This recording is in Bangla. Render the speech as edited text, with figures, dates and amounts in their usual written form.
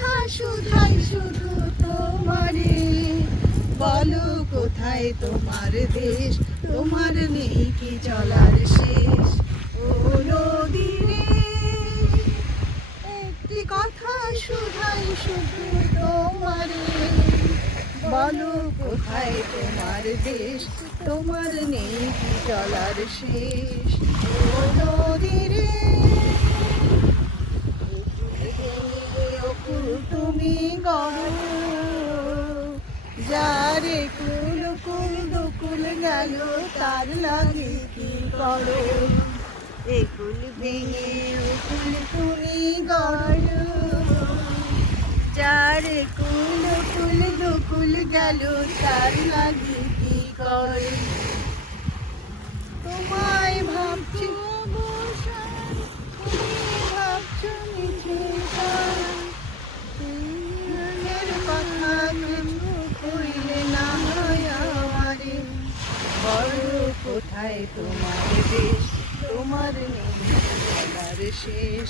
কথা শুধাই শুধু তোমারে, বলো কোথায় তোমার দেশ, তোমার নেই কি চলার শেষ। ও নদী রে, একটি কথা শুধাই শুধু তোমারে, বলো কোথায় তোমার দেশ, তোমার নেই কি চলার শেষ। ও নদী রে, তুমি গড়, যারে কুল কুল দুকুল গেল, তার লাগে কি করো। একুল ভেঙে উকুল তুমি গড়, যারে কুল কুল দুকুল গেল, তার লাগে কি করো। তোমায় ভাবছি অবসান, তুমি ভাবছো মিছে গান, কথা কিছু কইলে না হয় আমারে, বড় কোথায় তোমার দেশ, তোমার নেই চলার শেষ।